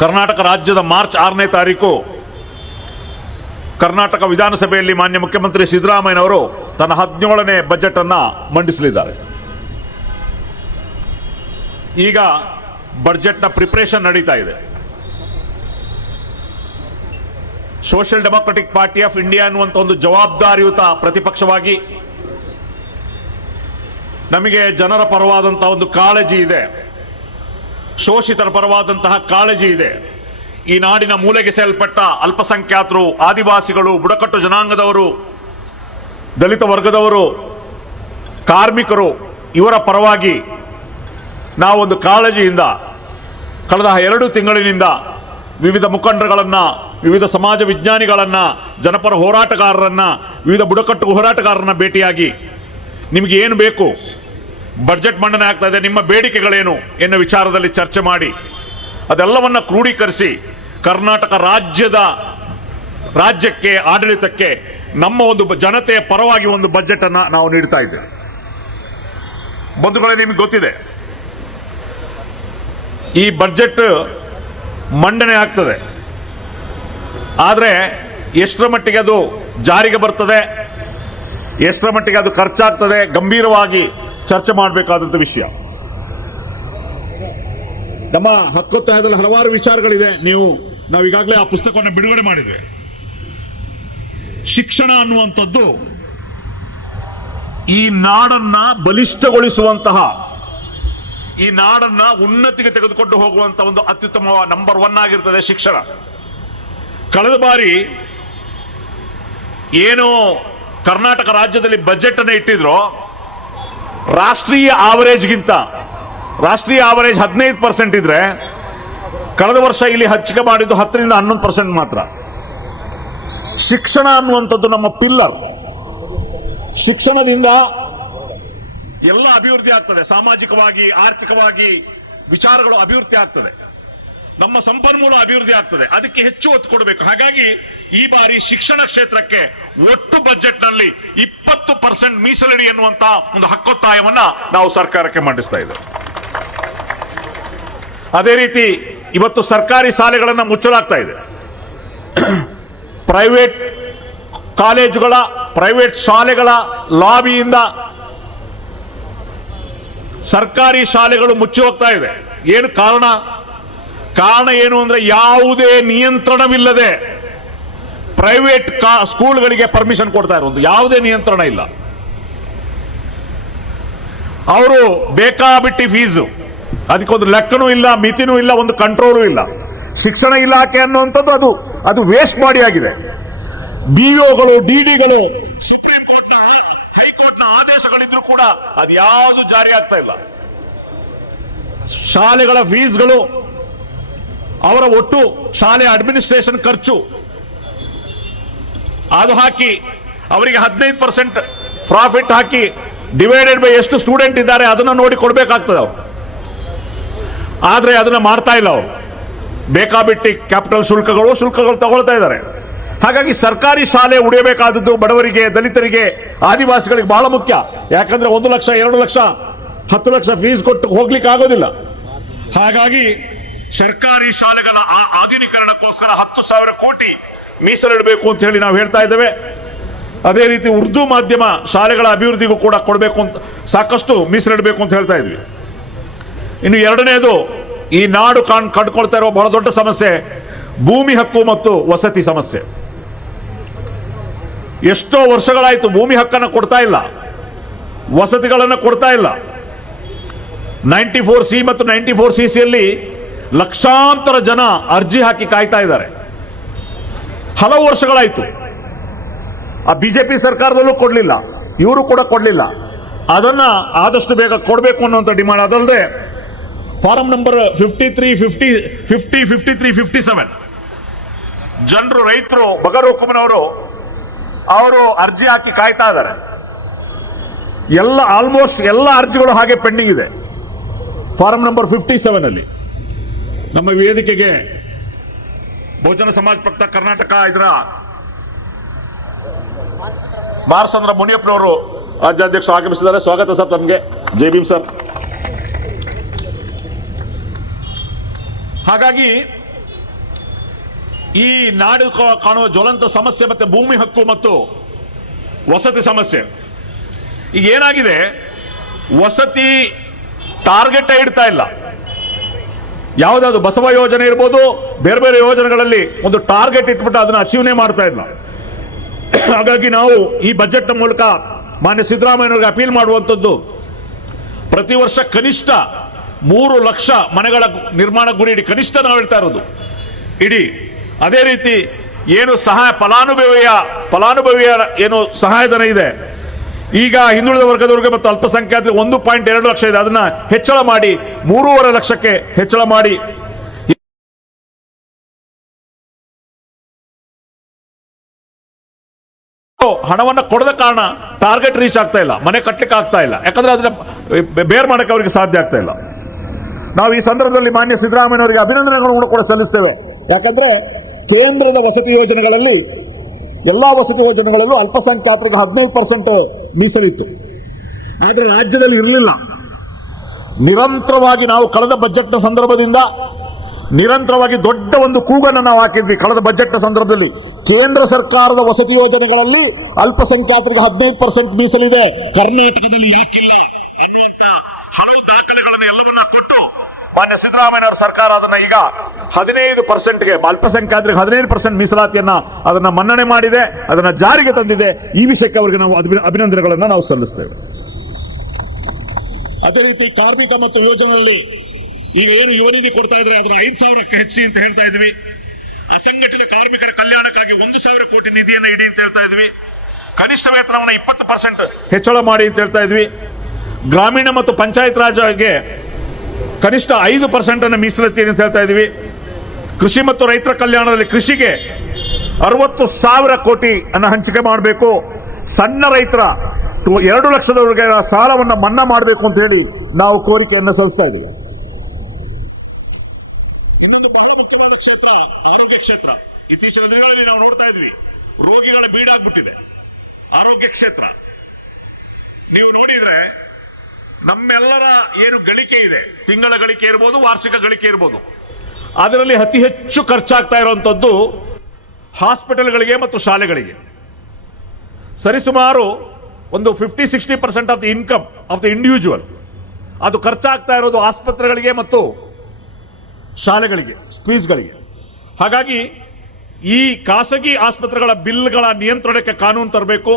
ಕರ್ನಾಟಕ ರಾಜ್ಯದ ಮಾರ್ಚ್ 6ನೇ ತಾರೀಕು ಕರ್ನಾಟಕ ವಿಧಾನಸಭೆಯಲ್ಲಿ ಮಾನ್ಯ ಮುಖ್ಯಮಂತ್ರಿ ಸಿದ್ದರಾಮಯ್ಯನವರು ತನ್ನ 17ನೇ ಬಜೆಟ್ ಅನ್ನು ಮಂಡಿಸಲಿದ್ದಾರೆ. ಈಗ ಬಜೆಟ್ನ ಪ್ರಿಪರೇಷನ್ ನಡೀತಾ ಇದೆ. Social democratic party of India ಅನ್ನುವಂಥ ಒಂದು ಜವಾಬ್ದಾರಿಯುತ ಪ್ರತಿಪಕ್ಷವಾಗಿ ನಮಗೆ ಜನರ ಪರವಾದಂತಹ ಒಂದು ಕಾಳಜಿ ಇದೆ, ಶೋಷಿತರ ಪರವಾದಂತಹ ಕಾಳಜಿ ಇದೆ. ಈ ನಾಡಿನ ಮೂಲೆಗೆ ಸೇಲ್ಪಟ್ಟ ಅಲ್ಪಸಂಖ್ಯಾತರು, ಆದಿವಾಸಿಗಳು, ಬುಡಕಟ್ಟು ಜನಾಂಗದವರು, ದಲಿತ ವರ್ಗದವರು, ಕಾರ್ಮಿಕರು, ಇವರ ಪರವಾಗಿ ನಾವೊಂದು ಕಾಳಜಿಯಿಂದ ಕಳೆದ 2 ತಿಂಗಳಿನಿಂದ ವಿವಿಧ ಮುಖಂಡರುಗಳನ್ನು, ವಿವಿಧ ಸಮಾಜ ವಿಜ್ಞಾನಿಗಳನ್ನು, ಜನಪರ ಹೋರಾಟಗಾರರನ್ನು, ವಿವಿಧ ಬುಡಕಟ್ಟು ಹೋರಾಟಗಾರರನ್ನ ಭೇಟಿಯಾಗಿ ನಿಮಗೆ ಏನು ಬೇಕು, ಬಜೆಟ್ ಮಂಡನೆ ಆಗ್ತಾ ಇದೆ, ನಿಮ್ಮ ಬೇಡಿಕೆಗಳೇನು ಎನ್ನುವ ವಿಚಾರದಲ್ಲಿ ಚರ್ಚೆ ಮಾಡಿ ಅದೆಲ್ಲವನ್ನ ಕ್ರೋಢೀಕರಿಸಿ ಕರ್ನಾಟಕ ರಾಜ್ಯಕ್ಕೆ, ಆಡಳಿತಕ್ಕೆ ನಮ್ಮ ಒಂದು ಜನತೆಯ ಪರವಾಗಿ ಒಂದು ಬಜೆಟ್ ಅನ್ನು ನಾವು ನೀಡ್ತಾ ಇದ್ದೇವೆ. ಬಂಧುಗಳೇ, ನಿಮಗೆ ಗೊತ್ತಿದೆ ಈ ಬಜೆಟ್ ಮಂಡನೆ ಆಗ್ತದೆ, ಆದರೆ ಎಷ್ಟರ ಮಟ್ಟಿಗೆ ಅದು ಜಾರಿಗೆ ಬರ್ತದೆ, ಎಷ್ಟರ ಮಟ್ಟಿಗೆ ಅದು ಖರ್ಚಾಗ್ತದೆ, ಗಂಭೀರವಾಗಿ ಚರ್ಚೆ ಮಾಡಬೇಕಾದಂಥ ವಿಷಯ. ನಮ್ಮ ಹಕ್ಕೊತ್ತಾಯದಲ್ಲಿ ಹಲವಾರು ವಿಚಾರಗಳಿದೆ. ನಾವೀಗಾಗಲೇ ಆ ಪುಸ್ತಕವನ್ನು ಬಿಡುಗಡೆ ಮಾಡಿದ್ವಿ. ಶಿಕ್ಷಣ ಅನ್ನುವಂಥದ್ದು ಈ ನಾಡನ್ನ ಬಲಿಷ್ಠಗೊಳಿಸುವಂತಹ, ಈ ನಾಡನ್ನ ಉನ್ನತಿಗೆ ತೆಗೆದುಕೊಂಡು ಹೋಗುವಂತಹ ಒಂದು ಅತ್ಯುತ್ತಮ ನಂಬರ್ 1 ಆಗಿರ್ತದೆ ಶಿಕ್ಷಣ. ಕಳೆದ ಬಾರಿ ಏನು ಕರ್ನಾಟಕ ರಾಜ್ಯದಲ್ಲಿ ಬಜೆಟ್ ಅನ್ನು ಇಟ್ಟಿದ್ರು, ರಾಷ್ಟ್ರೀಯ ಆವರೇಜ್ 15% ಇದ್ರೆ ಕಳೆದ ವರ್ಷ ಇಲ್ಲಿ ಹಂಚಿಕೆ ಮಾಡಿದ್ದು 10ರಿಂದ 11% ಮಾತ್ರ. ಶಿಕ್ಷಣ ಅನ್ನುವಂಥದ್ದು ನಮ್ಮ ಪಿಲ್ಲರ್. ಶಿಕ್ಷಣದಿಂದ ಎಲ್ಲ ಅಭಿವೃದ್ಧಿ ಆಗ್ತದೆ, ಸಾಮಾಜಿಕವಾಗಿ, ಆರ್ಥಿಕವಾಗಿ ವಿಚಾರಗಳು ಅಭಿವೃದ್ಧಿ ಆಗ್ತದೆ, ನಮ್ಮ ಸಂಪನ್ಮೂಲ ಅಭಿವೃದ್ಧಿ ಆಗ್ತದೆ. ಅದಕ್ಕೆ ಹೆಚ್ಚು ಒತ್ತು ಕೊಡಬೇಕು. ಹಾಗಾಗಿ ಈ ಬಾರಿ ಶಿಕ್ಷಣ ಕ್ಷೇತ್ರಕ್ಕೆ ಒಟ್ಟು ಬಜೆಟ್ನಲ್ಲಿ 20% ಮೀಸಲಿಡಿ ಎನ್ನುವಂತ ಒಂದು ಹಕ್ಕೊತ್ತಾಯವನ್ನ ನಾವು ಸರ್ಕಾರಕ್ಕೆ ಮಂಡಿಸ್ತಾ ಇದ್ದೇವೆ. ಅದೇ ರೀತಿ ಇವತ್ತು ಸರ್ಕಾರಿ ಶಾಲೆಗಳನ್ನು ಮುಚ್ಚಲಾಗ್ತಾ ಇದೆ. ಪ್ರೈವೇಟ್ ಕಾಲೇಜುಗಳ, ಪ್ರೈವೇಟ್ ಶಾಲೆಗಳ ಲಾಬಿಯಿಂದ ಸರ್ಕಾರಿ ಶಾಲೆಗಳು ಮುಚ್ಚಿ ಹೋಗ್ತಾ ಇದೆ. ಏನು ಕಾರಣ ಏನು ಅಂದ್ರೆ ಯಾವುದೇ ನಿಯಂತ್ರಣವಿಲ್ಲದೆ ಪ್ರೈವೇಟ್ ಸ್ಕೂಲ್ಗಳಿಗೆ ಪರ್ಮಿಷನ್ ಕೊಡ್ತಾ ಇರೋದು, ಯಾವುದೇ ನಿಯಂತ್ರಣ ಇಲ್ಲ. ಅವರು ಬೇಕಾಬಿಟ್ಟಿ ಫೀಸು, ಅದಕ್ಕೊಂದು ಲೆಕ್ಕನೂ ಇಲ್ಲ, ಮಿತಿನೂ ಇಲ್ಲ, ಒಂದು ಕಂಟ್ರೋಲು ಇಲ್ಲ. ಶಿಕ್ಷಣ ಇಲಾಖೆ ಅನ್ನುವಂಥದ್ದು ಅದು ವೇಸ್ಟ್ ಬಾಡಿ ಆಗಿದೆ. ಬಿಒಗಳು, ಡಿಡಿಗಳು, ಸುಪ್ರೀಂ ಕೋರ್ಟ್ನ, ಹೈಕೋರ್ಟ್ನ ಆದೇಶಗಳಿದ್ರು ಕೂಡ ಅದು ಯಾವುದು ಜಾರಿ ಆಗ್ತಾ ಇಲ್ಲ. ಶಾಲೆಗಳ ಫೀಸ್ಗಳು, ಅವರ ಒಟ್ಟು ಶಾಲೆ ಅಡ್ಮಿನಿಸ್ಟ್ರೇಷನ್ ಖರ್ಚು ಅದು ಹಾಕಿ ಅವರಿಗೆ 15% ಪ್ರಾಫಿಟ್ ಹಾಕಿ ಡಿವೈಡೆಡ್ ಬೈ ಎಷ್ಟು ಸ್ಟೂಡೆಂಟ್ ಇದ್ದಾರೆ ಅದನ್ನ ನೋಡಿ ಕೊಡಬೇಕಾಗ್ತದೆ ಅವರು. ಆದ್ರೆ ಅದನ್ನ ಮಾಡ್ತಾ ಇಲ್ಲ ಅವರು. ಬೇಕಾಬಿಟ್ಟಿ ಕ್ಯಾಪಿಟಲ್ ಶುಲ್ಕಗಳು ತಗೊಳ್ತಾ ಇದ್ದಾರೆ. ಹಾಗಾಗಿ ಸರ್ಕಾರಿ ಶಾಲೆ ಉಳಿಯಬೇಕಾದದ್ದು ಬಡವರಿಗೆ, ದಲಿತರಿಗೆ, ಆದಿವಾಸಿಗಳಿಗೆ ಬಹಳ ಮುಖ್ಯ. ಯಾಕಂದ್ರೆ 1 ಲಕ್ಷ, 2 ಲಕ್ಷ, 10 ಲಕ್ಷ ಫೀಸ್ ಕೊಟ್ಟು ಹೋಗ್ಲಿಕ್ಕೆ ಆಗೋದಿಲ್ಲ. ಹಾಗಾಗಿ ಸರ್ಕಾರಿ ಶಾಲೆಗಳ ಆಧುನೀಕರಣಕ್ಕೋಸ್ಕರ 10,000 ಕೋಟಿ ಮೀಸಲಿಡಬೇಕು ಅಂತ ಹೇಳಿ ನಾವು ಹೇಳ್ತಾ ಇದ್ದೇವೆ. ಅದೇ ರೀತಿ ಉರ್ದು ಮಾಧ್ಯಮ ಶಾಲೆಗಳ ಅಭಿವೃದ್ಧಿಗೂ ಕೂಡ ಕೊಡಬೇಕು ಅಂತ, ಸಾಕಷ್ಟು ಮೀಸಲಿಡಬೇಕು ಅಂತ ಹೇಳ್ತಾ ಇದ್ವಿ. ಇನ್ನು ಎರಡನೇದು, ಈ ನಾಡು ಕಂಡುಕೊಳ್ತಾ ಇರುವ ಬಹಳ ದೊಡ್ಡ ಸಮಸ್ಯೆ ಭೂಮಿ ಹಕ್ಕು ಮತ್ತು ವಸತಿ ಸಮಸ್ಯೆ. ಎಷ್ಟೋ ವರ್ಷಗಳಾಯಿತು ಭೂಮಿ ಹಕ್ಕನ್ನು ಕೊಡ್ತಾ ಇಲ್ಲ, ವಸತಿಗಳನ್ನು ಕೊಡ್ತಾ ಇಲ್ಲ. 94C ಮತ್ತು 94CCಯಲ್ಲಿ ಲಕ್ಷಾಂತರ ಜನ ಅರ್ಜಿ ಹಾಕಿ ಕಾಯ್ತಾ ಇದ್ದಾರೆ. ಹಲವು ವರ್ಷಗಳಾಯಿತು. ಆ ಬಿಜೆಪಿ ಸರ್ಕಾರದಲ್ಲೂ ಕೊಡಲಿಲ್ಲ, ಇವರು ಕೂಡ ಕೊಡಲಿಲ್ಲ. ಅದನ್ನ ಆದಷ್ಟು ಬೇಗ ಕೊಡಬೇಕು ಅನ್ನುವಂಥ ಡಿಮಾಂಡ್. ಅದಲ್ಲದೆ ಫಾರಂ ನಂಬರ್ 53, 50, 53, 57 ಜನರು, ರೈತರು, ಬಗರ್ ಹುಕುಮ್ನವರು ಅವರು ಅರ್ಜಿ ಹಾಕಿ ಕಾಯ್ತಾ ಇದ್ದಾರೆ. ಆಲ್ಮೋಸ್ಟ್ ಎಲ್ಲ ಅರ್ಜಿಗಳು ಹಾಗೆ ಪೆಂಡಿಂಗ್ ಇದೆ. ಫಾರಂ ನಂಬರ್ 57 ಅಲ್ಲಿ ನಮ್ಮ ವೇದಿಕೆಗೆ ಬಹುಜನ ಸಮಾಜ ಪಕ್ಷ ಕರ್ನಾಟಕ ಇದರ ಬಾರಸಂದ್ರ ಮುನಿಯಪ್ಪನವರು ರಾಜ್ಯಾಧ್ಯಕ್ಷರು ಆಗಮಿಸಿದ್ದಾರೆ. ಸ್ವಾಗತ ಸರ್ ತಮಗೆ. ಜೈ ಭೀಮ್ ಸರ್. ಹಾಗಾಗಿ ಈ ನಾಡು ಕಾಣುವ ಜ್ವಲಂತ ಸಮಸ್ಯೆ ಮತ್ತೆ ಭೂಮಿ ಹಕ್ಕು ಮತ್ತು ವಸತಿ ಸಮಸ್ಯೆ. ಈಗ ಏನಾಗಿದೆ, ವಸತಿ ಟಾರ್ಗೆಟ್ ಇಡ್ತಾ ಇಲ್ಲ. ಯಾವುದಾದ್ರು ಬಸವ ಯೋಜನೆ ಇರ್ಬೋದು, ಬೇರೆ ಬೇರೆ ಯೋಜನೆಗಳಲ್ಲಿ ಒಂದು ಟಾರ್ಗೆಟ್ ಇಟ್ಬಿಟ್ಟು ಅದನ್ನ ಅಚೀವ್ನೆ ಮಾಡ್ತಾ ಇಲ್ಲ. ಹಾಗಾಗಿ ನಾವು ಈ ಬಜೆಟ್ ಮೂಲಕ ಮಾನ್ಯ ಸಿದ್ದರಾಮಯ್ಯನವರಿಗೆ ಅಪೀಲ್ ಮಾಡುವಂಥದ್ದು, ಪ್ರತಿ ವರ್ಷ ಕನಿಷ್ಠ 3 ಲಕ್ಷ ಮನೆಗಳ ನಿರ್ಮಾಣ ಗುರಿ ಇಡಿ, ಕನಿಷ್ಠ ನಾವು ಹೇಳ್ತಾ ಇರೋದು ಇಡಿ. ಅದೇ ರೀತಿ ಏನು ಸಹಾಯ ಫಲಾನುಭವಿಯ ಏನು ಸಹಾಯಧನ ಇದೆ, ಈಗ ಹಿಂದುಳಿದ ವರ್ಗದವರಿಗೆ ಮತ್ತು ಅಲ್ಪಸಂಖ್ಯಾತರಿಗೆ 1.2 ಲಕ್ಷ ಇದೆ, ಅದನ್ನ ಹೆಚ್ಚಳ ಮಾಡಿ 3.5 ಲಕ್ಷಕ್ಕೆ ಹೆಚ್ಚಳ ಮಾಡಿ ಹಣವನ್ನ ಕೊಡದ ಕಾರಣ ಟಾರ್ಗೆಟ್ ರೀಚ್ ಆಗ್ತಾ ಇಲ್ಲ, ಮನೆ ಕಟ್ಟಲಿಕ್ಕೆ ಆಗ್ತಾ ಇಲ್ಲ. ಯಾಕಂದ್ರೆ ಅದನ್ನ ಬೇರ್ ಮಾಡಕ್ಕೆ ಅವರಿಗೆ ಸಾಧ್ಯ ಆಗ್ತಾ ಇಲ್ಲ. ನಾವು ಈ ಸಂದರ್ಭದಲ್ಲಿ ಮಾನ್ಯ ಸಿದ್ದರಾಮಯ್ಯನವರಿಗೆ ಅಭಿನಂದನೆಗಳನ್ನು ಕೂಡ ಸಲ್ಲಿಸ್ತೇವೆ. ಯಾಕಂದ್ರೆ ಕೇಂದ್ರದ ವಸತಿ ಯೋಜನೆಗಳಲ್ಲಿ, ಎಲ್ಲಾ ವಸತಿ ಯೋಜನೆಗಳಲ್ಲೂ ಅಲ್ಪಸಂಖ್ಯಾತರಿಗೆ 15% ಮೀಸಲಿತ್ತು, ಆದ್ರೆ ರಾಜ್ಯದಲ್ಲಿ ಇರಲಿಲ್ಲ. ನಿರಂತರವಾಗಿ ನಾವು ಕಳೆದ ಬಜೆಟ್ನ ಸಂದರ್ಭದಿಂದ ನಿರಂತರವಾಗಿ ದೊಡ್ಡ ಒಂದು ಕೂಗನ್ನು ನಾವು ಹಾಕಿದ್ವಿ. ಕಳೆದ ಬಜೆಟ್ನ ಸಂದರ್ಭದಲ್ಲಿ ಕೇಂದ್ರ ಸರ್ಕಾರದ ವಸತಿ ಯೋಜನೆಗಳಲ್ಲಿ ಅಲ್ಪಸಂಖ್ಯಾತರಿಗೆ 15% ಮೀಸಲಿದೆ, ಕರ್ನಾಟಕದಲ್ಲಿ ಯಾಕಿಲ್ಲ ಅನ್ನುವಂತ ಹಲವು ದಾಖಲೆಗಳನ್ನು ಎಲ್ಲವನ್ನ ಕೊಟ್ಟು ಮಾನ್ಯ ಸಿದ್ದರಾಮಯ್ಯನವರ ಸರ್ಕಾರ ಅದನ್ನ ಈಗ 15%ಗೆ, ಅಲ್ಪಸಂಖ್ಯಾತರಿಗೆ 15% ಮೀಸಲಾತಿಯನ್ನ ಅದನ್ನ ಮನ್ನಣೆ ಮಾಡಿದೆ, ಅದನ್ನ ಜಾರಿಗೆ ತಂದಿದೆ. ಈ ವಿಷಯಕ್ಕೆ ಅವರಿಗೆ ನಾವು ಅಭಿನಂದನೆಗಳನ್ನು ನಾವು ಸಲ್ಲಿಸ್ತೇವೆ. ಅದೇ ರೀತಿ ಕಾರ್ಮಿಕ ಮತ್ತು ಯೋಜನೆಯಲ್ಲಿ ಈಗ ಏನು ಯುವ ನಿಧಿ ಕೊಡ್ತಾ ಇದ್ರೆ ಅದನ್ನ 5,000ಕ್ಕೆ ಹೆಚ್ಚಿ ಅಂತ ಹೇಳ್ತಾ ಇದ್ವಿ. ಅಸಂಘಟಿತ ಕಾರ್ಮಿಕರ ಕಲ್ಯಾಣಕ್ಕಾಗಿ 1,000 ಕೋಟಿ ನಿಧಿಯನ್ನು ಇಡಿ ಅಂತ ಹೇಳ್ತಾ ಇದ್ವಿ. ಕನಿಷ್ಠ ವೇತನವನ್ನು 20% ಹೆಚ್ಚಳ ಮಾಡಿ ಅಂತ ಹೇಳ್ತಾ ಇದ್ವಿ. ಗ್ರಾಮೀಣ ಮತ್ತು ಪಂಚಾಯತ್ ರಾಜ್ಗೆ ಕನಿಷ್ಠ 5% ಅನ್ನು ಮೀಸಲಾತಿ ಅಂತ ಹೇಳ್ತಾ ಇದ್ವಿ. ಕೃಷಿ ಮತ್ತು ರೈತರ ಕಲ್ಯಾಣದಲ್ಲಿ ಕೃಷಿಗೆ 60,000 ಕೋಟಿ ಅನ್ನು ಹಂಚಿಕೆ ಮಾಡಬೇಕು. ಸಣ್ಣ ರೈತರ 2 ಲಕ್ಷದವರೆಗೆ ಸಾಲವನ್ನು ಮನ್ನಾ ಮಾಡಬೇಕು ಅಂತ ಹೇಳಿ ನಾವು ಕೋರಿಕೆಯನ್ನು ಸಲ್ಲಿಸ್ತಾ ಇದ್ದೀವಿ. ಇನ್ನೊಂದು ಬಹಳ ಮುಖ್ಯವಾದ ಕ್ಷೇತ್ರ ಆರೋಗ್ಯ ಕ್ಷೇತ್ರ. ಇತ್ತೀಚಿನ ದಿನಗಳಲ್ಲಿ ನಾವು ನೋಡ್ತಾ ಇದ್ವಿ, ರೋಗಿಗಳ ಬೀಡಾಗ್ಬಿಟ್ಟಿದೆ ಆರೋಗ್ಯ ಕ್ಷೇತ್ರ. ನೀವು ನೋಡಿದ್ರೆ ನಮ್ಮೆಲ್ಲರ ಏನು ಗಳಿಕೆ ಇದೆ, ತಿಂಗಳ ಗಳಿಕೆ ಇರ್ಬೋದು, ವಾರ್ಷಿಕ ಗಳಿಕೆ ಇರ್ಬೋದು, ಅದರಲ್ಲಿ ಅತಿ ಹೆಚ್ಚು ಖರ್ಚಾಗ್ತಾ ಇರುವಂತದ್ದು ಹಾಸ್ಪಿಟಲ್ಗಳಿಗೆ ಮತ್ತು ಶಾಲೆಗಳಿಗೆ. ಸರಿಸುಮಾರು ಒಂದು 50-60% of the income of the individual ಅದು ಖರ್ಚಾಗ್ತಾ ಇರೋದು ಆಸ್ಪತ್ರೆಗಳಿಗೆ ಮತ್ತು ಶಾಲೆಗಳಿಗೆ, ಫೀಸ್ಗಳಿಗೆ. ಹಾಗಾಗಿ ಈ ಖಾಸಗಿ ಆಸ್ಪತ್ರೆಗಳ ಬಿಲ್ಗಳ ನಿಯಂತ್ರಣಕ್ಕೆ ಕಾನೂನು ತರಬೇಕು.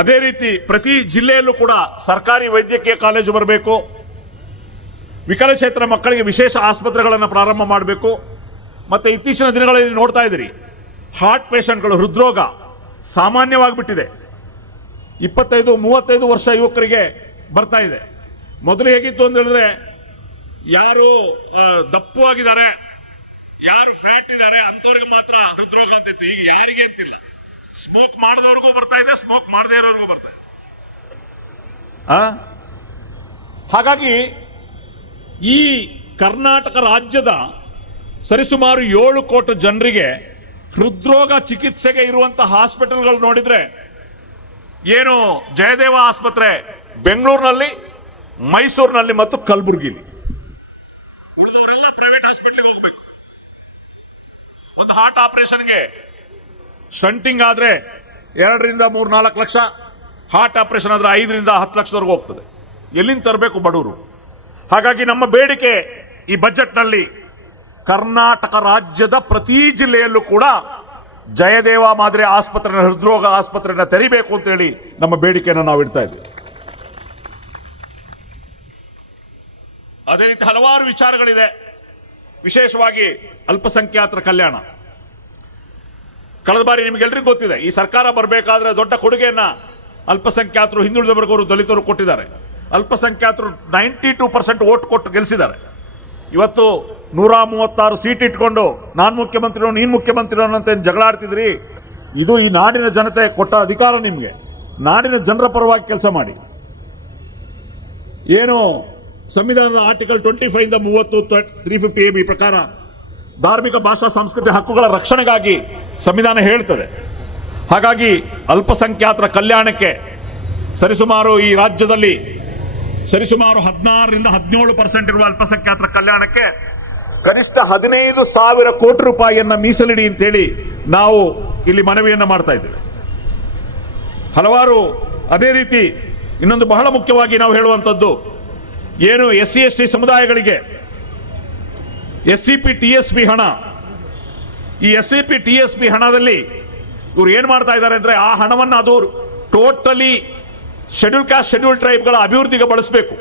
ಅದೇ ರೀತಿ ಪ್ರತಿ ಜಿಲ್ಲೆಯಲ್ಲೂ ಕೂಡ ಸರ್ಕಾರಿ ವೈದ್ಯಕೀಯ ಕಾಲೇಜು ಬರಬೇಕು. ವಿಕಲಚೇತನ ಮಕ್ಕಳಿಗೆ ವಿಶೇಷ ಆಸ್ಪತ್ರೆಗಳನ್ನು ಪ್ರಾರಂಭ ಮಾಡಬೇಕು. ಮತ್ತೆ ಇತ್ತೀಚಿನ ದಿನಗಳಲ್ಲಿ ನೋಡ್ತಾ ಇದ್ದೀರಿ, ಹಾರ್ಟ್ ಪೇಷಂಟ್ಗಳು, ಹೃದ್ರೋಗ ಸಾಮಾನ್ಯವಾಗಿಬಿಟ್ಟಿದೆ. 25-35 ವರ್ಷ ಯುವಕರಿಗೆ ಬರ್ತಾ ಇದೆ. ಮೊದಲು ಹೇಗಿತ್ತು ಅಂತ ಹೇಳಿದ್ರೆ, ಯಾರು ದಪ್ಪವಾಗಿದ್ದಾರೆ, ಯಾರು ಫ್ಯಾಟ್ ಇದ್ದಾರೆ ಅಂತವ್ರಿಗೆ ಮಾತ್ರ ಹೃದ್ರೋಗ ಅಂತಿತ್ತು. ಈಗ ಯಾರಿಗೆ ಅಂತಿಲ್ಲ, ಸ್ಮೋಕ್ ಮಾಡಿದವ್ರಿಗೂ ಬರ್ತಾ ಇದೆ, ಸ್ಮೋಕ್ ಮಾಡದೇ ಇರೋರ್ಗೂ ಬರ್ತಾ ಇದೆ. ಹಾಗಾಗಿ ಈ ಕರ್ನಾಟಕ ರಾಜ್ಯದ ಸರಿಸುಮಾರು 7 ಕೋಟಿ ಜನರಿಗೆ ಹೃದ್ರೋಗ ಚಿಕಿತ್ಸೆಗೆ ಇರುವಂತಹ ಹಾಸ್ಪಿಟಲ್ಗಳು ನೋಡಿದ್ರೆ, ಏನು ಜಯದೇವ ಆಸ್ಪತ್ರೆ ಬೆಂಗಳೂರಿನಲ್ಲಿ, ಮೈಸೂರಿನಲ್ಲಿ ಮತ್ತು ಕಲಬುರಗಿಲಿ, ಉಳಿದವರೆಲ್ಲ ಪ್ರೈವೇಟ್ ಹಾಸ್ಪಿಟಲ್ಗೆ ಹೋಗ್ಬೇಕು. ಒಂದು ಹಾರ್ಟ್ ಆಪರೇಷನ್ಗೆ ಶಂಟಿಂಗ್ ಆದ್ರೆ 2-3-4 ಲಕ್ಷ, ಹಾರ್ಟ್ ಆಪರೇಷನ್ ಆದ್ರೆ 5-10 ಲಕ್ಷದವರೆಗೂ ಹೋಗ್ತದೆ. ಎಲ್ಲಿಂದ ತರಬೇಕು ಬಡವರು? ಹಾಗಾಗಿ ನಮ್ಮ ಬೇಡಿಕೆ ಈ ಬಜೆಟ್ನಲ್ಲಿ ಕರ್ನಾಟಕ ರಾಜ್ಯದ ಪ್ರತಿ ಜಿಲ್ಲೆಯಲ್ಲೂ ಕೂಡ ಜಯದೇವ ಮಾದರಿ ಆಸ್ಪತ್ರೆ, ಹೃದ್ರೋಗ ಆಸ್ಪತ್ರೆನ ತೆರಿಬೇಕು ಅಂತ ಹೇಳಿ ನಮ್ಮ ಬೇಡಿಕೆಯನ್ನು ನಾವು ಇಡ್ತಾ ಇದ್ದೀವಿ. ಅದೇ ರೀತಿ ಹಲವಾರು ವಿಚಾರಗಳಿದೆ, ವಿಶೇಷವಾಗಿ ಅಲ್ಪಸಂಖ್ಯಾತರ ಕಲ್ಯಾಣ. ಕಳೆದ ಬಾರಿ ನಿಮಗೆಲ್ಲರಿಗೂ ಗೊತ್ತಿದೆ, ಈ ಸರ್ಕಾರ ಬರಬೇಕಾದ್ರೆ ದೊಡ್ಡ ಕೊಡುಗೆಯನ್ನ ಅಲ್ಪಸಂಖ್ಯಾತರು, ಹಿಂದುಳಿದ ವರ್ಗವರು, ದಲಿತರು ಕೊಟ್ಟಿದ್ದಾರೆ. ಅಲ್ಪಸಂಖ್ಯಾತರು 92% ವೋಟ್ ಕೊಟ್ಟು ಗೆಲ್ಲಿಸಿದ್ದಾರೆ. ಇವತ್ತು 136 ಸೀಟ್ ಇಟ್ಕೊಂಡು ನಾನು ಮುಖ್ಯಮಂತ್ರಿ, ನೀನು ಮುಖ್ಯಮಂತ್ರಿ ಅನ್ನೋಂತ ಜಗಳ ಆಡ್ತಿದ್ರಿ. ಇದು ಈ ನಾಡಿನ ಜನತೆ ಕೊಟ್ಟ ಅಧಿಕಾರ ನಿಮಗೆ. ನಾಡಿನ ಜನರ ಪರವಾಗಿ ಕೆಲಸ ಮಾಡಿ. ಏನು ಸಂವಿಧಾನದ ಆರ್ಟಿಕಲ್ 25 30 350AB ಪ್ರಕಾರ ಧಾರ್ಮಿಕ, ಭಾಷಾ, ಸಂಸ್ಕೃತಿ ಹಕ್ಕುಗಳ ರಕ್ಷಣೆಗಾಗಿ ಸಂವಿಧಾನ ಹೇಳ್ತದೆ. ಹಾಗಾಗಿ ಅಲ್ಪಸಂಖ್ಯಾತರ ಕಲ್ಯಾಣಕ್ಕೆ ಸರಿಸುಮಾರು ಈ ರಾಜ್ಯದಲ್ಲಿ ಸರಿಸುಮಾರು 16-17% ಇರುವ ಅಲ್ಪಸಂಖ್ಯಾತರ ಕಲ್ಯಾಣಕ್ಕೆ ಕನಿಷ್ಠ 15,000 ಕೋಟಿ ರೂಪಾಯಿಯನ್ನ ಮೀಸಲಿಡಿ ಅಂತೇಳಿ ನಾವು ಇಲ್ಲಿ ಮನವಿಯನ್ನ ಮಾಡ್ತಾ ಇದ್ದೇವೆ. ಹಲವಾರು ಅದೇ ರೀತಿ ಇನ್ನೊಂದು ಬಹಳ ಮುಖ್ಯವಾಗಿ ನಾವು ಹೇಳುವಂಥದ್ದು ಏನು SC/ST ಸಮುದಾಯಗಳಿಗೆ SCP TSP ಹಣ, ಈ SCP TSP ಹಣದಲ್ಲಿ ಇವ್ರು ಏನ್ ಮಾಡ್ತಾ ಇದ್ದಾರೆ ಅಂದ್ರೆ ಆ ಹಣವನ್ನು ಅದು ಟೋಟಲಿ ಶೆಡ್ಯೂಲ್ ಕಾಸ್ಟ್ ಶೆಡ್ಯೂಲ್ ಟ್ರೈಬ್ಗಳ ಅಭಿವೃದ್ಧಿಗೆ ಬಳಸಬೇಕು.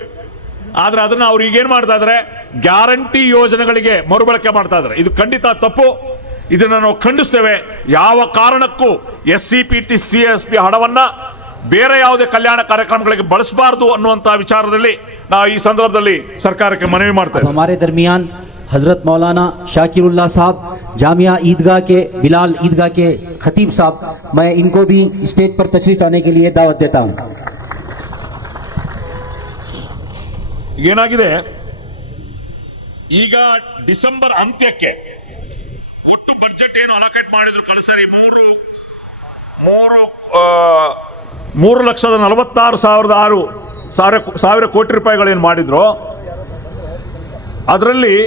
ಆದ್ರೆ ಅದನ್ನ ಅವ್ರು ಈಗ ಏನ್ ಮಾಡ್ತಾ ಇದ್ದಾರೆ, ಗ್ಯಾರಂಟಿ ಯೋಜನೆಗಳಿಗೆ ಮರುಬಳಕೆ ಮಾಡ್ತಾ ಇದ್ದಾರೆ. ಇದು ಖಂಡಿತ ತಪ್ಪು. ಇದನ್ನ ನಾವು ಖಂಡಿಸ್ತೇವೆ. ಯಾವ ಕಾರಣಕ್ಕೂ SCP TSP ಹಣವನ್ನ ಬೇರೆ ಯಾವುದೇ ಕಲ್ಯಾಣ ಕಾರ್ಯಕ್ರಮಗಳಿಗೆ ಬಳಸಬಾರದು ಅನ್ನುವಂತಹ ವಿಚಾರದಲ್ಲಿ ನಾವು ಈ ಸಂದರ್ಭದಲ್ಲಿ ಸರ್ಕಾರಕ್ಕೆ ಮನವಿ ಮಾಡ್ತಾ ಇದ್ದೇವೆ. हमारे दरमियान हजरत मौलाना शाकिरुल्लाह साहब, जामिया ईदगाह के बिलाल ईदगाह के खतीब साहब, मैं इनको भी स्टेज पर तशरीफ आने के लिए दावत देता हूं। ಏನಾಗಿದೆ, ಈಗ ಡಿಸೆಂಬರ್ ಅಂತ್ಯಕ್ಕೆ ಒಟ್ಟು ಬಜೆಟ್ ಏನು ಅಲೋಕೇಟ್ ಮಾಡಿದ್ರು ಕಳೆದ ಸರಿ 3,46,600 ಕೋಟಿ ರೂಪಾಯಿಗಳೇನು ಮಾಡಿದ್ರು, ಅದರಲ್ಲಿ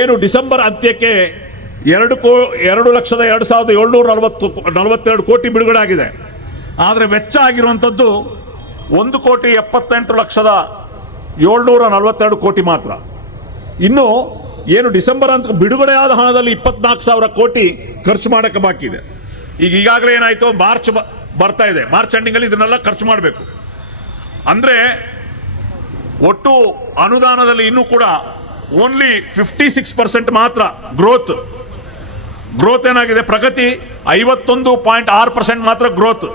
ಏನು ಡಿಸೆಂಬರ್ ಅಂತ್ಯಕ್ಕೆ 2,02,742 ಕೋಟಿ ಬಿಡುಗಡೆ ಆಗಿದೆ. ಆದರೆ ವೆಚ್ಚ ಆಗಿರುವಂಥದ್ದು 1,78,742 ಕೋಟಿ ಮಾತ್ರ. ಇನ್ನು ಏನು ಡಿಸೆಂಬರ್ ಅಂತ ಬಿಡುಗಡೆ ಆದ ಹಣದಲ್ಲಿ 24,000 ಕೋಟಿ ಖರ್ಚು ಮಾಡಕ್ಕೆ ಬಾಕಿ ಇದೆ. ಈಗಾಗಲೇ ಏನಾಯ್ತು, ಮಾರ್ಚ್ ಬರ್ತಾ ಇದೆ, ಮಾರ್ಚ್ ಎಂಡಿಂಗ್ ಅಲ್ಲಿ ಇದನ್ನೆಲ್ಲ ಖರ್ಚು ಮಾಡಬೇಕು. ಅಂದ್ರೆ ಒಟ್ಟು ಅನುದಾನದಲ್ಲಿ ಇನ್ನೂ ಕೂಡ ಓನ್ಲಿ 56% ಮಾತ್ರ ಗ್ರೋತ್ ಏನಾಗಿದೆ, ಪ್ರಗತಿ 51.6% ಮಾತ್ರ ಗ್ರೋತ್.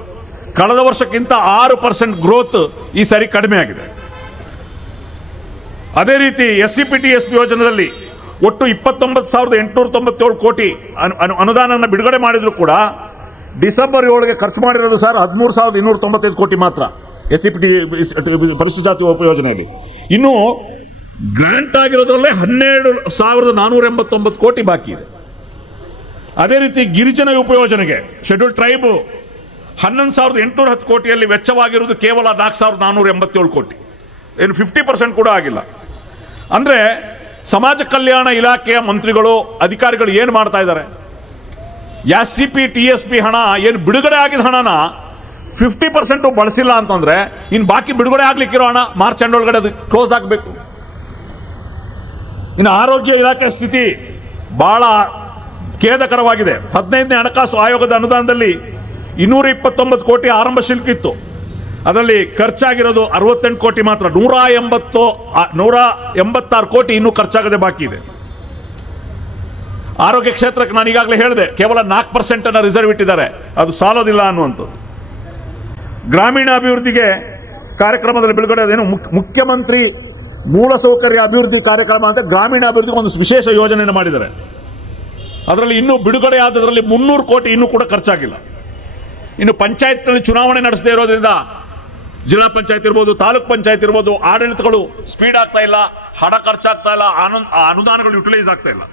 ಕಳೆದ ವರ್ಷಕ್ಕಿಂತ 6% ಗ್ರೋತ್ ಈ ಸರಿ ಕಡಿಮೆ ಆಗಿದೆ. ಅದೇ ರೀತಿ SCP TSP ಯೋಜನೆಯಲ್ಲಿ ಒಟ್ಟು 29,897 ಕೋಟಿ ಅನುದಾನ ಬಿಡುಗಡೆ ಮಾಡಿದ್ರು ಕೂಡ ಡಿಸೆಂಬರ್ 7ಗೆ ಖರ್ಚು ಮಾಡಿರೋದು ಸರ್ 13,295 ಕೋಟಿ ಮಾತ್ರ SCP ಪರಿಶಿಷ್ಟ ಜಾತಿ ಉಪಯೋಜನೆಯಲ್ಲಿ. ಇನ್ನು ಗ್ರಾಂಟ್ ಆಗಿರೋದ್ರಲ್ಲೇ 12,489 ಕೋಟಿ ಬಾಕಿ ಇದೆ. ಅದೇ ರೀತಿ ಗಿರಿಜನ ಉಪಯೋಜನೆಗೆ ಶೆಡ್ಯೂಲ್ ಟ್ರೈಬ್ 11,810 ಕೋಟಿಯಲ್ಲಿ ವೆಚ್ಚವಾಗಿರುವುದು ಕೇವಲ 4,487 ಕೋಟಿ, ಏನು 50% ಕೂಡ ಆಗಿಲ್ಲ. ಅಂದ್ರೆ ಸಮಾಜ ಕಲ್ಯಾಣ ಇಲಾಖೆಯ ಮಂತ್ರಿಗಳು ಅಧಿಕಾರಿಗಳು ಏನು ಮಾಡ್ತಾ ಇದ್ದಾರೆ, SCP TSP ಹಣ ಏನು ಬಿಡುಗಡೆ ಆಗಿದ ಹಣನ 50% ಬಳಸಿಲ್ಲ ಅಂತಂದ್ರೆ ಇನ್ನು ಬಾಕಿ ಬಿಡುಗಡೆ ಆಗ್ಲಿಕ್ಕಿರೋ ಹಣ ಮಾರ್ಚ್ ಎಂಡ್ ಒಳಗಡೆ ಅದು ಕ್ಲೋಸ್ ಆಗಬೇಕು. ಇನ್ನು ಆರೋಗ್ಯ ಇಲಾಖೆ ಸ್ಥಿತಿ ಬಹಳ ಖೇದಕರವಾಗಿದೆ. 15ನೇ ಹಣಕಾಸು ಆಯೋಗದ ಅನುದಾನದಲ್ಲಿ 229 ಕೋಟಿ ಆರಂಭ ಶುಲ್ಕ ಇತ್ತು, ಅದರಲ್ಲಿ ಖರ್ಚಾಗಿರೋದು 68 ಕೋಟಿ ಮಾತ್ರ. 186 ಕೋಟಿ ಇನ್ನೂ ಖರ್ಚಾಗದೆ ಬಾಕಿ ಇದೆ. ಆರೋಗ್ಯ ಕ್ಷೇತ್ರಕ್ಕೆ ನಾನು ಈಗಾಗಲೇ ಹೇಳಿದೆ, ಕೇವಲ 4% ಅನ್ನ ರಿಸರ್ವ್ ಇಟ್ಟಿದ್ದಾರೆ, ಅದು ಸಾಲೋದಿಲ್ಲ ಅನ್ನುವಂಥದ್ದು. ಗ್ರಾಮೀಣ ಅಭಿವೃದ್ಧಿಗೆ ಕಾರ್ಯಕ್ರಮದಲ್ಲಿ ಬಿಡುಗಡೆ ಅದೇನು ಮುಖ್ಯಮಂತ್ರಿ ಮೂಲಸೌಕರ್ಯ ಅಭಿವೃದ್ಧಿ ಕಾರ್ಯಕ್ರಮ ಅಂತ ಗ್ರಾಮೀಣ ಅಭಿವೃದ್ಧಿಗೆ ಒಂದು ವಿಶೇಷ ಯೋಜನೆಯನ್ನು ಮಾಡಿದ್ದಾರೆ. ಅದರಲ್ಲಿ ಇನ್ನೂ ಬಿಡುಗಡೆ ಆದದರಲ್ಲಿ 300 ಕೋಟಿ ಇನ್ನೂ ಕೂಡ ಖರ್ಚಾಗಿಲ್ಲ. ಇನ್ನು ಪಂಚಾಯತ್ನಲ್ಲಿ ಚುನಾವಣೆ ನಡೆಸದೇ ಇರೋದ್ರಿಂದ ಜಿಲ್ಲಾ ಪಂಚಾಯತ್ ಇರ್ಬೋದು, ತಾಲೂಕ್ ಪಂಚಾಯತ್ ಇರ್ಬೋದು, ಆಡಳಿತಗಳು ಸ್ಪೀಡ್ ಆಗ್ತಾ ಇಲ್ಲ, ಹಣ ಖರ್ಚಾಗ್ತಾ ಇಲ್ಲ, ಅನುದಾನಗಳು ಯುಟಿಲೈಸ್ ಆಗ್ತಾ ಇಲ್ಲ.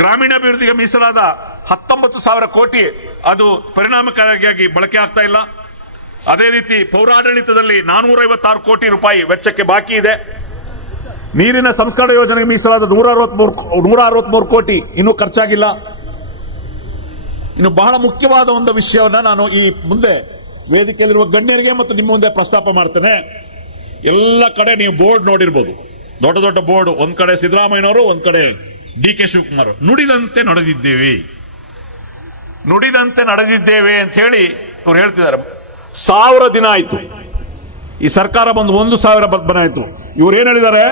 ಗ್ರಾಮೀಣಾಭಿವೃದ್ಧಿಗೆ ಮೀಸಲಾದ 19,000 ಕೋಟಿ ಅದು ಪರಿಣಾಮಕಾರಿಯಾಗಿ ಬಳಕೆ ಆಗ್ತಾ ಇಲ್ಲ. ಅದೇ ರೀತಿ ಪೌರಾಡಳಿತದಲ್ಲಿ 456 ಕೋಟಿ ರೂಪಾಯಿ ವೆಚ್ಚಕ್ಕೆ ಬಾಕಿ ಇದೆ. ನೀರಿನ ಸಂಸ್ಕರಣಾ ಯೋಜನೆಗೆ ಮೀಸಲಾದ 163 ಕೋಟಿ ಇನ್ನೂ ಖರ್ಚಾಗಿಲ್ಲ. ಇನ್ನು ಬಹಳ ಮುಖ್ಯವಾದ ಒಂದು ವಿಷಯವನ್ನ ನಾನು ಈ ಮುಂದೆ ವೇದಿಕೆಯಲ್ಲಿರುವ ಗಣ್ಯರಿಗೆ ಮತ್ತು ನಿಮ್ಮ ಮುಂದೆ ಪ್ರಸ್ತಾಪ ಮಾಡ್ತೇನೆ. ಎಲ್ಲ ಕಡೆ ನೀವು ಬೋರ್ಡ್ ನೋಡಿರ್ಬೋದು, ದೊಡ್ಡ ದೊಡ್ಡ ಬೋರ್ಡ್. ಒಂದ್ ಕಡೆ ಸಿದ್ದರಾಮಯ್ಯನವರು, ಒಂದ್ ಕಡೆ DK ಶಿವಕುಮಾರ್. ನುಡಿದಂತೆ ನಡೆದಿದ್ದೇವೆ ಅಂತ ಹೇಳಿ ಅವ್ರು ಹೇಳ್ತಿದ್ದಾರೆ. 1000 ದಿನ ಆಯ್ತು ಈ ಸರ್ಕಾರ ಬಂದು, 1,000 ಬದನೆ ಆಯ್ತು. ಇವ್ರು ಏನ್ ಹೇಳಿದ್ದಾರೆ,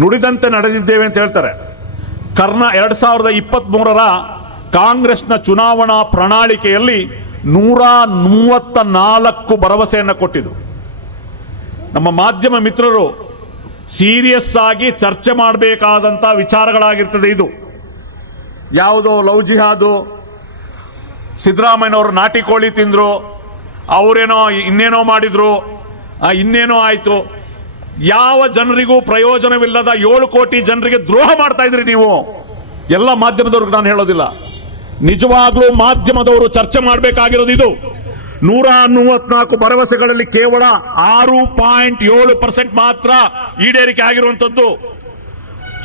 ನುಡಿದಂತೆ ನಡೆದಿದ್ದೇವೆ ಅಂತ ಹೇಳ್ತಾರೆ. 2023ರ ಕಾಂಗ್ರೆಸ್ನ ಚುನಾವಣಾ ಪ್ರಣಾಳಿಕೆಯಲ್ಲಿ 134 ಭರವಸೆಯನ್ನು ಕೊಟ್ಟಿದ್ರು. ನಮ್ಮ ಮಾಧ್ಯಮ ಮಿತ್ರರು ಸೀರಿಯಸ್ ಆಗಿ ಚರ್ಚೆ ಮಾಡಬೇಕಾದಂತ ವಿಚಾರಗಳಾಗಿರ್ತದೆ ಇದು. ಯಾವುದೋ ಲವ್ ಜಿಹಾದು, ಸಿದ್ದರಾಮಯ್ಯನವರು ನಾಟಿ ಕೋಳಿ ತಿಂದ್ರು, ಅವರೇನೋ ಇನ್ನೇನೋ ಮಾಡಿದ್ರು, ಇನ್ನೇನೋ ಆಯ್ತು. ಯಾವ ಜನರಿಗೂ ಪ್ರಯೋಜನವಿಲ್ಲದ 7 ಕೋಟಿ ಜನರಿಗೆ ದ್ರೋಹ ಮಾಡ್ತಾ ಇದ್ರಿ ನೀವು. ಎಲ್ಲ ಮಾಧ್ಯಮದವ್ರಿಗೆ ನಾನು ಹೇಳೋದಿಲ್ಲ, ನಿಜವಾಗ್ಲೂ ಮಾಧ್ಯಮದವರು ಚರ್ಚೆ ಮಾಡಬೇಕಾಗಿರೋದು ಇದು. 134 ಭರವಸೆಗಳಲ್ಲಿ ಕೇವಲ 6.7% ಮಾತ್ರ ಈಡೇರಿಕೆ ಆಗಿರುವಂತದ್ದು.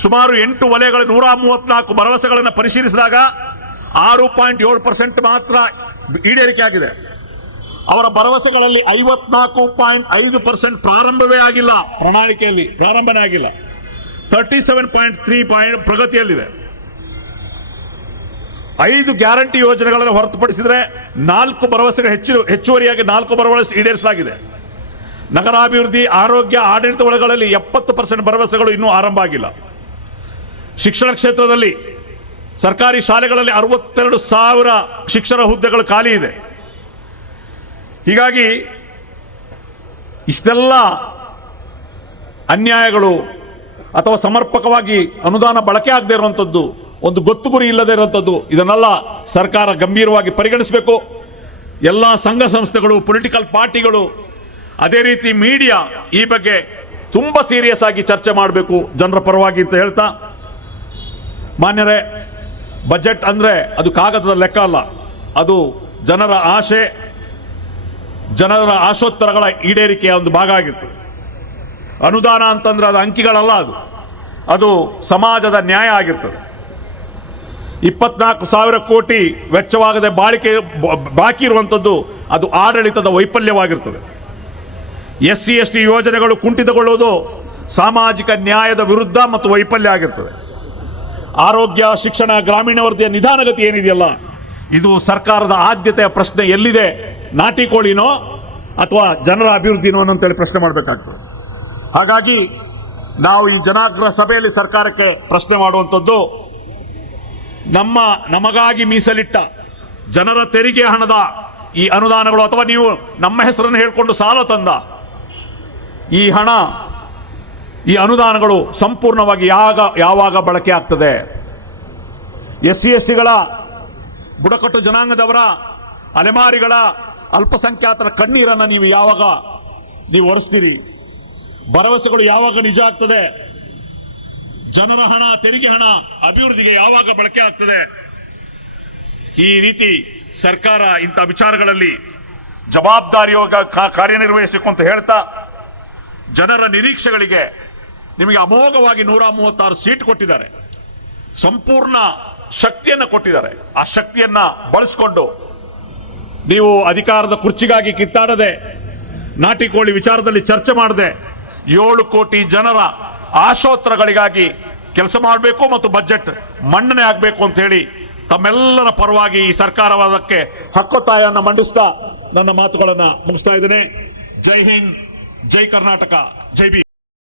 ಸುಮಾರು 8 ವಲಯಗಳ 134 ಭರವಸೆಗಳನ್ನು ಪರಿಶೀಲಿಸಿದಾಗ 6.7% ಮಾತ್ರ ಈಡೇರಿಕೆ ಆಗಿದೆ. ಅವರ ಭರವಸೆಗಳಲ್ಲಿ 54.5% ಪ್ರಾರಂಭವೇ ಆಗಿಲ್ಲ, ಪ್ರಣಾಳಿಕೆಯಲ್ಲಿ ಪ್ರಾರಂಭನೇ ಆಗಿಲ್ಲ. 37.3 ಪ್ರಗತಿಯಲ್ಲಿದೆ. 5 ಗ್ಯಾರಂಟಿ ಯೋಜನೆಗಳನ್ನು ಹೊರತುಪಡಿಸಿದರೆ 4 ಭರವಸೆಗಳು ಹೆಚ್ಚುವರಿಯಾಗಿ 4 ಭರವಸೆ ಈಡೇರಿಸಲಾಗಿದೆ. ನಗರಾಭಿವೃದ್ಧಿ, ಆರೋಗ್ಯ, ಆಡಳಿತ ವಲಯಗಳಲ್ಲಿ 70% ಭರವಸೆಗಳು ಇನ್ನೂ ಆರಂಭ ಆಗಿಲ್ಲ. ಶಿಕ್ಷಣ ಕ್ಷೇತ್ರದಲ್ಲಿ ಸರ್ಕಾರಿ ಶಾಲೆಗಳಲ್ಲಿ 62,000 ಶಿಕ್ಷಣ ಹುದ್ದೆಗಳು ಖಾಲಿ ಇದೆ. ಹೀಗಾಗಿ ಇಷ್ಟೆಲ್ಲ ಅನ್ಯಾಯಗಳು ಅಥವಾ ಸಮರ್ಪಕವಾಗಿ ಅನುದಾನ ಬಳಕೆ ಆಗದೆ ಇರುವಂಥದ್ದು, ಒಂದು ಗೊತ್ತು ಗುರಿ ಇಲ್ಲದೆ ಇರುವಂಥದ್ದು, ಇದನ್ನೆಲ್ಲ ಸರ್ಕಾರ ಗಂಭೀರವಾಗಿ ಪರಿಗಣಿಸಬೇಕು. ಎಲ್ಲ ಸಂಘ ಸಂಸ್ಥೆಗಳು, ಪೊಲಿಟಿಕಲ್ ಪಾರ್ಟಿಗಳು, ಅದೇ ರೀತಿ ಮೀಡಿಯಾ ಈ ಬಗ್ಗೆ ತುಂಬಾ ಸೀರಿಯಸ್ ಆಗಿ ಚರ್ಚೆ ಮಾಡಬೇಕು ಜನರ ಪರವಾಗಿ ಅಂತ ಹೇಳ್ತಾ, ಮಾನ್ಯರೇ, ಬಜೆಟ್ ಅಂದ್ರೆ ಅದು ಕಾಗದದ ಲೆಕ್ಕ ಅಲ್ಲ, ಅದು ಜನರ ಆಶೆ, ಜನರ ಆಶೋತ್ತರಗಳ ಈಡೇರಿಕೆಯ ಒಂದು ಭಾಗ ಆಗಿರ್ತದೆ. ಅನುದಾನ ಅಂತಂದ್ರೆ ಅದು ಅಂಕಿಗಳಲ್ಲ, ಅದು ಸಮಾಜದ ನ್ಯಾಯ ಆಗಿರ್ತದೆ. 24,000 ಕೋಟಿ ವೆಚ್ಚವಾಗದೆ ಬಾಕಿ ಇರುವಂಥದ್ದು ಅದು ಆಡಳಿತದ ವೈಫಲ್ಯವಾಗಿರ್ತದೆ. SC ST ಯೋಜನೆಗಳು ಕುಂಠಿತಗೊಳ್ಳುವುದು ಸಾಮಾಜಿಕ ನ್ಯಾಯದ ವಿರುದ್ಧ ಮತ್ತು ವೈಫಲ್ಯ ಆಗಿರ್ತದೆ. ಆರೋಗ್ಯ, ಶಿಕ್ಷಣ, ಗ್ರಾಮೀಣಾಭಿವೃದ್ಧಿಯ ನಿಧಾನಗತಿ ಏನಿದೆಯಲ್ಲ, ಇದು ಸರ್ಕಾರದ ಆದ್ಯತೆಯ ಪ್ರಶ್ನೆ ಎಲ್ಲಿದೆ? ನಾಟಿ ಕೋಳಿನೋ ಅಥವಾ ಜನರ ಅಭಿವೃದ್ಧಿನೋ ಅಂತೇಳಿ ಪ್ರಶ್ನೆ ಮಾಡಬೇಕಾಗ್ತದೆ. ಹಾಗಾಗಿ ನಾವು ಈ ಜನಾಗ್ರಹ ಸಭೆಯಲ್ಲಿ ಸರ್ಕಾರಕ್ಕೆ ಪ್ರಶ್ನೆ ಮಾಡುವಂಥದ್ದು, ನಮಗಾಗಿ ಮೀಸಲಿಟ್ಟ ಜನರ ತೆರಿಗೆ ಹಣದ ಈ ಅನುದಾನಗಳು, ಅಥವಾ ನೀವು ನಮ್ಮ ಹೆಸರನ್ನು ಹೇಳಿಕೊಂಡು ಸಾಲ ತಂದ ಈ ಹಣ, ಈ ಅನುದಾನಗಳು ಸಂಪೂರ್ಣವಾಗಿ ಯಾವಾಗ ಬಳಕೆ ಆಗ್ತದೆ? SC STಗಳ, ಬುಡಕಟ್ಟು ಜನಾಂಗದವರ, ಅಲೆಮಾರಿಗಳ, ಅಲ್ಪಸಂಖ್ಯಾತರ ಕಣ್ಣೀರನ್ನು ನೀವು ಯಾವಾಗ ಒರೆಸ್ತೀರಿ? ಭರವಸೆಗಳು ಯಾವಾಗ ನಿಜ ಆಗ್ತದೆ? ಜನರ ಹಣ, ತೆರಿಗೆ ಹಣ ಅಭಿವೃದ್ಧಿಗೆ ಯಾವಾಗ ಬಳಕೆ ಆಗ್ತದೆ? ಈ ರೀತಿ ಸರ್ಕಾರ ಇಂಥ ವಿಚಾರಗಳಲ್ಲಿ ಜವಾಬ್ದಾರಿಯೋಗ ಕಾರ್ಯನಿರ್ವಹಿಸಬೇಕು ಅಂತ ಹೇಳ್ತಾ, ಜನರ ನಿರೀಕ್ಷೆಗಳಿಗೆ ನಿಮಗೆ ಅಮೋಘವಾಗಿ 136 ಸೀಟ್ ಕೊಟ್ಟಿದ್ದಾರೆ, ಸಂಪೂರ್ಣ ಶಕ್ತಿಯನ್ನು ಕೊಟ್ಟಿದ್ದಾರೆ. ಆ ಶಕ್ತಿಯನ್ನ ಬಳಸಿಕೊಂಡು ನೀವು ಅಧಿಕಾರದ ಕುರ್ಚಿಗಾಗಿ ಕಿತ್ತಾಡದೆ, ನಾಟಿ ಕೋಳಿ ವಿಚಾರದಲ್ಲಿ ಚರ್ಚೆ ಮಾಡದೆ, 7 ಕೋಟಿ ಜನರ ಆಶೋತ್ತರಗಳಿಗಾಗಿ ಕೆಲಸ ಮಾಡಬೇಕು ಮತ್ತು ಬಜೆಟ್ ಮಂಡನೆ ಆಗಬೇಕು ಅಂತ ಹೇಳಿ ತಮ್ಮೆಲ್ಲರ ಪರವಾಗಿ ಈ ಸರ್ಕಾರವಾದಕ್ಕೆ ಹಕ್ಕೊತ್ತಾಯವನ್ನು ಮಂಡಿಸ್ತಾ ನನ್ನ ಮಾತುಗಳನ್ನು ಮುಗಿಸ್ತಾ ಇದ್ದೇನೆ. ಜೈ ಹಿಂದ್, ಜೈ ಕರ್ನಾಟಕ, ಜೈ ಭೀಮ್.